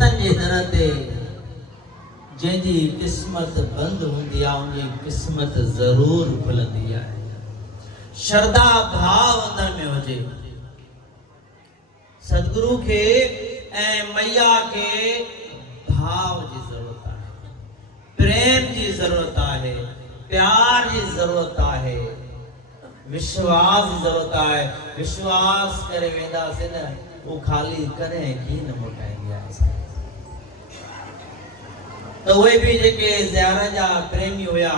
संतन जे दर ते जंहिंजी क़िस्मत बंद हूंदी आहे उनजी क़िस्मत ज़रूर खुलंदी आहे। श्रद्धा भाव अंदर में हुजे। सदगुरु के ऐं मैया के भाव जी ज़रूरत आहे, प्रेम जी ज़रूरत आहे, प्यार जी ज़रूरत आहे, विश्वास जी ज़रूरत आहे। विश्वास करे वेंदासीं न वो खाली करे की न मोटाईंदी आहे। तो उहे बि जेके ज़ियारा जा प्रेमी हुया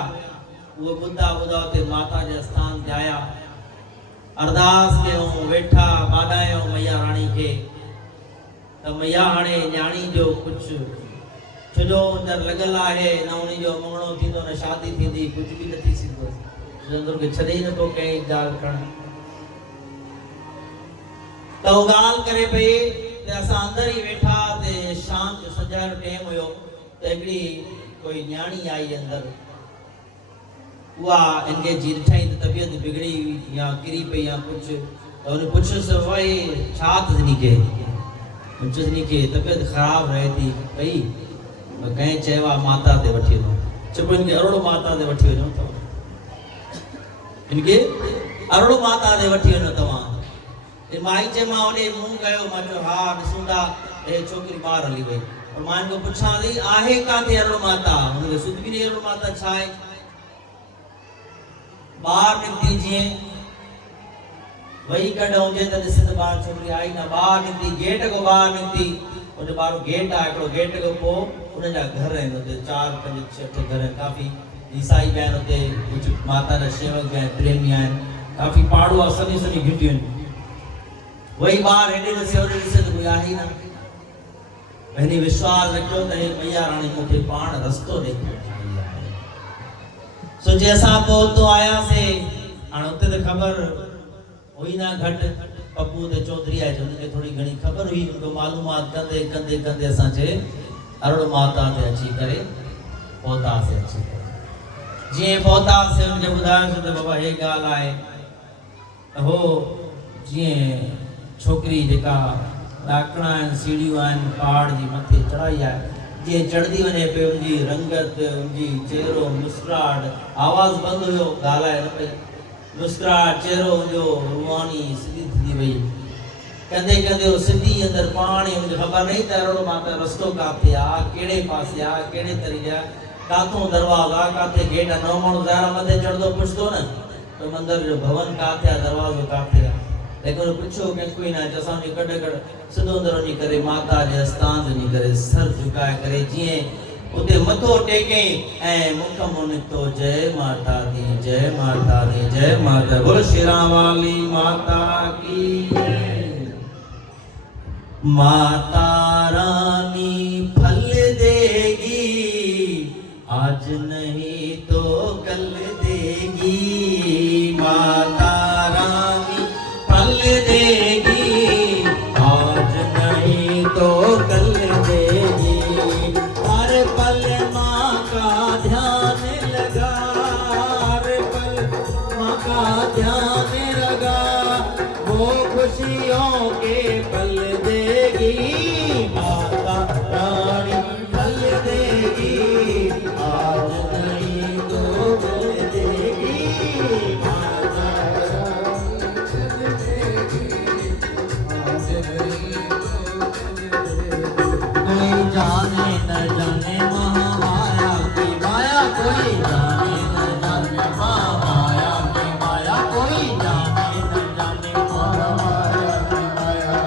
वो ॿुधा उते माता जे स्थान ते आया, अरदास कयूं, वेठा माॾायूं मैया राणी खे त मैया हाणे न्याणी जो कुझु छो अंदर लॻल आहे, न उन जो मङणो थींदो, न शादी थींदी, कुझु बि न थी सघंदो, छो खे छॾे ई नथो कंहिं ॻाल्हि करणु। त उहो ॻाल्हि करे पई त असां अंदर ई वेठा ते शाम जो संझा जो टाइम हुयो त हिकिड़ी कोई न्याणी आई अंदर, उहा इनके जी ॾिठई त तबियत बिगड़ी या किरी पई या कुझु, त हुन पुछियोसि भाई छा अथसि के, पुछियोसि के तबियत ख़राब रहे थी पई, कंहिं चयो आहे माता ते वठी वञो, चइबो इनके अरोड़ो माता ते वठी वञो तव्हां, इनके अरोड़ो माता ते वठी वञो तव्हां। माई चए मां होॾे मुंहुं कयो, मां चयो हा ॾिसूं था हे छोकिरी ॿाहिरि हली वई, और मां इनखां पुछां थी आहे काथे अरोड़ो माता, हुनखे सुध बि न अरोड़ो माता छा आहे। ॿाहिरि निकिती जीअं वही कढ हुजे त ॾिस त ॿाहिरि छोकिरी आई न, ॿाहिरि निकिती गेट खां ॿाहिरि निकिती, उनजे ॿाहिरि गेट आहे हिकिड़ो, गेट खां पोइ उनजा घर आहिनि उते 4 5 6 8 घर आहिनि, काफ़ी ईसाई बि आहिनि उते, कुझु माता जा शेवक बि आहिनि, प्रेमी आहिनि, काफ़ी पाड़ो आहे, सॼी सॼी घिटियूं आहिनि। वही ॿाहिरि हेॾे ॾिसे होॾे ॾिसे त कोई आहे ई न। हिन विश्वास रखियो त हे मैया राणी मूंखे पाण रस्तो ॾेखारे, सोचे असां पोइ उतो आयासीं, हाणे उते त ख़बर हुई न घटि, पप्पू ते चौधरी आहे जो उनखे थोरी घणी ख़बर हुई, उनको मालूमात कंदे कंदे कंदे असां चए अरोड़ो माता ते अची करे पहुतासीं। अची जीअं पहुतासीं उनखे ॿुधायोसीं त बाबा हे ॻाल्हि आहे त हो जीअं छोकिरी जेका ॾाकणा आहिनि, सीढ़ियूं आहिनि, पहाड़ जी मथे चढ़ाई आहे, जीअं चढ़ंदी वञे पई उनजी रंगत, उनजी चेहरो, मुस्कुराहट, आवाज़ बंदि हुयो, ॻाल्हाए न पई, मुस्कुराहट, चेहरो हुनजो रूहानी सिधी थी वई, कंदे कंदे वो सिधी अंदर पाणी, उनखे ख़बर नहीं त अरोड़ो माता रस्तो काथे आहे, कहिड़े पासे आहे, कहिड़े तरीक़े आहे, काथों दरवाज़ा, काथे गेट आहे। नओं माण्हू ज़ाहिर मथे चढ़ंदो पुछंदो न त मंदिर जो भवन काथे आहे, दरवाज़ो काथे आहे, लेकिन पुछो के कोई ना, असां ने कॾ कॾ सिधो अंदर वञी करे माता जे स्थान ते वञी करे सर झुकाए करे जीअं उते मथो टेके ऐं मुख मां निकितो जय माता दी, जय माता दी, जय माता, बोल शेरां वाली माता की। माता रानी फल देगी आज नहीं तो कल देगी, माता रानी फल देगी आज नहीं तो कल देगी, हर पल माँ का ध्यान लगा, हर पल माँ का ध्यान लगा, वो खुशियों के पल देगी, माता रानी फल देगी आज नहीं तो कल देगी, माता कोई जाने न जाने महामाया की माया, कोई जाने न जाने महामाया की माया, कोई जाने न जाने महामाया की माया,